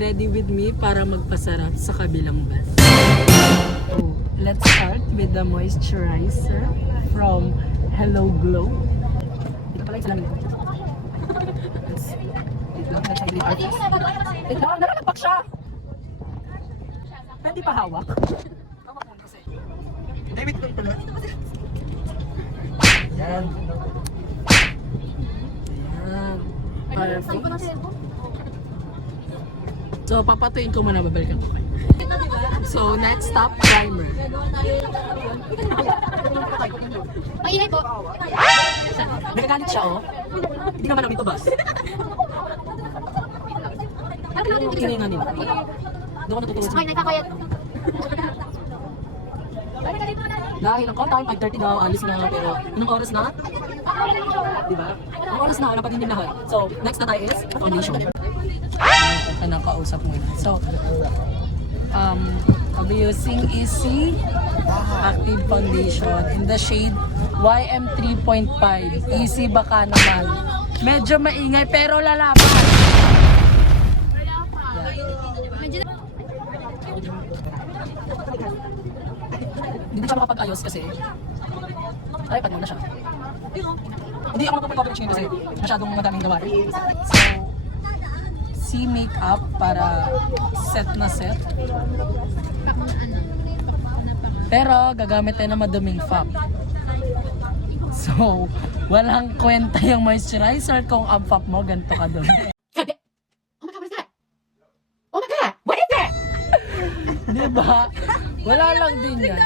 ready with me para magpasarap sa kabilang bus. So, let's start with the moisturizer from Hello Glow. Ito pala yung salamin ko. Wait lang, nalalagpak siya! Hindi pa hawak. David, ito pala. Yan. Yan. Perfect. So, papatuin ko muna, babalikan ko kayo. So, next stop, primer. Mainit po. Nagagalit siya, oh. Hindi naman namin ito, boss. Kinay nga nila. Doon ko natutulog. Ay, nakakayat. Dahil ang call time, 5:30 daw, alis na, pero anong oras na? Diba? Anong oras na, wala pa din yung lahat. So, next na tayo is foundation. Ang nakausap mo. So, I'll be using Easy Active Foundation in the shade YM 3.5. Easy baka naman. Medyo maingay pero lalaban. Hindi siya makapag-ayos kasi ay, pag na siya. Hindi ako magpapag-coverage ngayon kasi masyadong madaming gawa. So, C makeup para set na set. Pero gagamit tayo ng maduming FAB. So, walang kwenta yung moisturizer kung ang FAB mo ganito ka dumi. Oh my God! What is that? Diba? Wala lang din yan.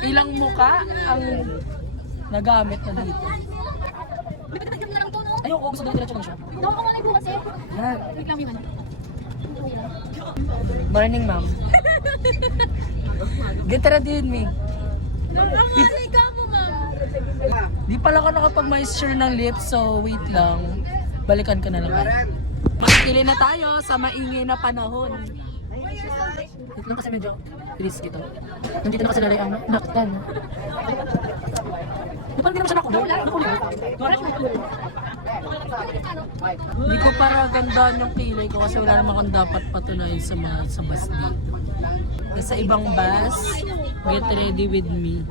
Ilang muka ang nagamit na dito. Ayoko, gusto din diretso lang siya. Doon ko nga po kasi. Yan. Wait lang yung ano. Morning, ma'am. Get ready with me. Nakakaliga mo, ma'am. Di pala ka nakapag-moisture ng lips, so wait lang. Balikan ka na lang. Magkili na tayo sa maingay na panahon. Wait lang kasi medyo risk ito. Nandito na kasi lalay ang naktan. Di pa hindi naman siya nakulong. Hindi ko para gandaan yung kilay ko kasi wala naman akong dapat patunayan sa bus dito. Sa ibang bus, get ready with me.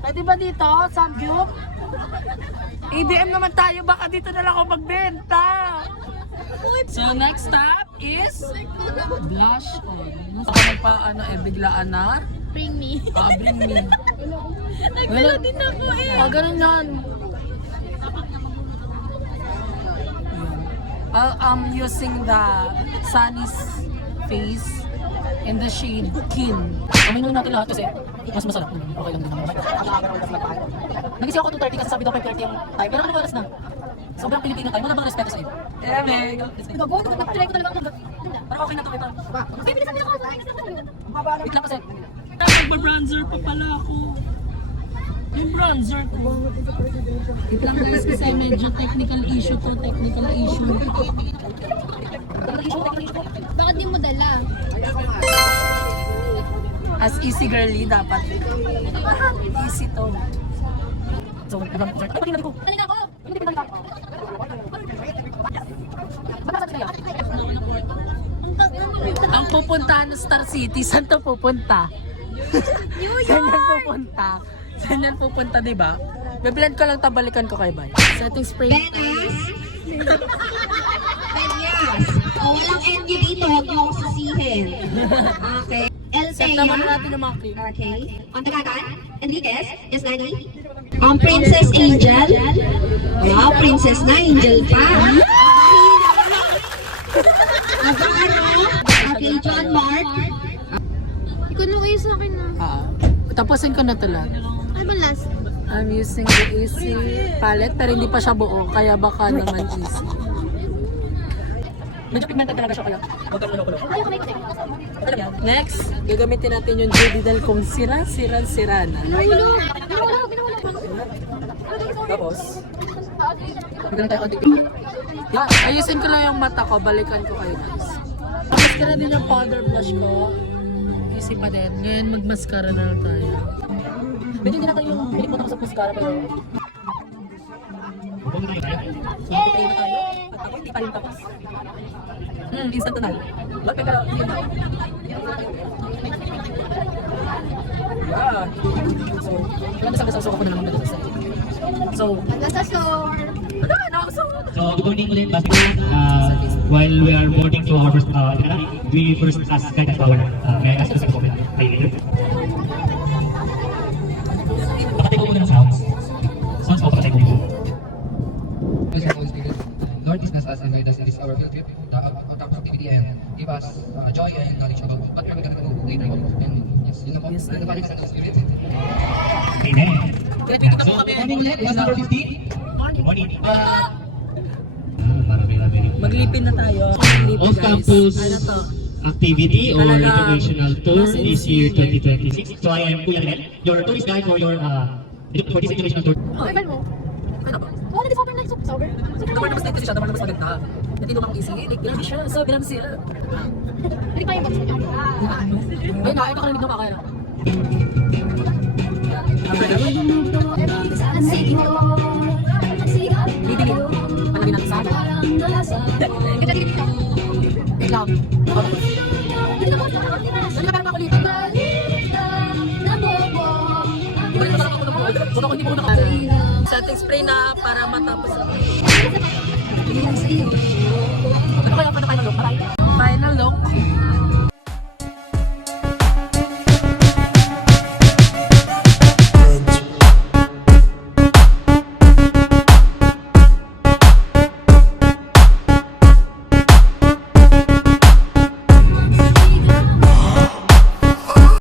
Pwede ba dito, Samgyup? EDM naman tayo, baka dito na lang ako magbenta. So next stop is blush on. Baka magpa biglaan na. Bring me. Bring me. Nagdala din ako eh. Ganun yan. I'm using the Sunny's Face in the shade Kin. Aminunin natin lahat kasi mas masarap. Okay lang din naman. Nagising ako 2:30 kasi sabi daw 5:30 yung time. Pero anong oras na? Sobrang Pilipino tayo. Wala bang respeto sa iyo? Meg. Gago, try ko talaga ako. Parang okay na to. Okay, bilisan niyo ako. Wait lang kasi. Nagba-bronzer pa pala ako. Yung bronzer ko. Wait lang guys kasi medyo technical issue to. Technical issue. Bakit di mo dala? As easy girly dapat. Easy to. So, bronzer. Ay, pati ko. Dali ako. Ang pupuntahan ng Star City, saan to pupunta? New Saan yan York! pupunta? Saan yan pupunta, diba? Bibilan ko lang, tabalikan ko kay Bay. Setting spray. Benas. Benas. Walang NU dito, huwag niyo akong sisihin. Okay. Set naman natin yung mga cream. Okay. On Tagagan, Enriquez, yes, Nani? Princess Angel. Wow, Princess na, Angel pa. Okay, John Mark. Ikaw nung kayo sa akin na. Tapusin ko na ito lang. Ano ba last? I'm using the Easy palette pero hindi pa siya buo kaya baka naman easy. Medyo pigmented talaga siya kaya huwag ka naman ako. Next, gagamitin natin yung Judy Del kung sira na. Nahulog! Tapos, magandang tayo konti. Yeah, ayusin ko lang yung mata ko, balikan ko kayo guys. Mascara din yung powder blush ko. Easy pa din. Ngayon mag-mascara na lang tayo. Medyo hindi na tayo yung pinikot ako sa mascara pero... Yay! Hindi pa kain tapos. Instant na. Black pepper. Yeah. So, ilang dasal-dasal ko na naman dito sa So, Nasa store. ano, so, So, good morning ulit, Basketball. While we are boarding to our first, we first ask guidance to our, may I ask you to comment? Pakatay ko muna ng sounds. Sounds ko, pakatay ko muna. Lord, business us and guide us in this our field trip, on top of activity and give us joy and knowledge about what we're going to do later on. And yes, yun na po. Yes, Yun na po rin sa Spirit. Amen. Pinipito So, po kami. good morning ulit, class number 15. Good morning. Para very Maglipin na tayo. off-campus Ano to? activity or Talaga, educational tour mas this year sincere. 2026. So I am Kuya Renel, your tourist guide for your for this educational tour. Okay, ban mo? Ano ba? Wala, di sober na. Sober. Kapag namas dito siya, kapag namas maganda. Natino mang easy. Like, grabe siya. So, grabe siya. Hindi pa yung box niya. Ay, na, ito ka rin na kaya. Bibigyan. Palagay natin sa akin. Kita dito. Wait lang. Hindi na parang makulit. Ibalik na parang ako na mga. Kung ako hindi mo nakapagay. Setting spray na para matapos. Ano kaya pa na final look? Final look.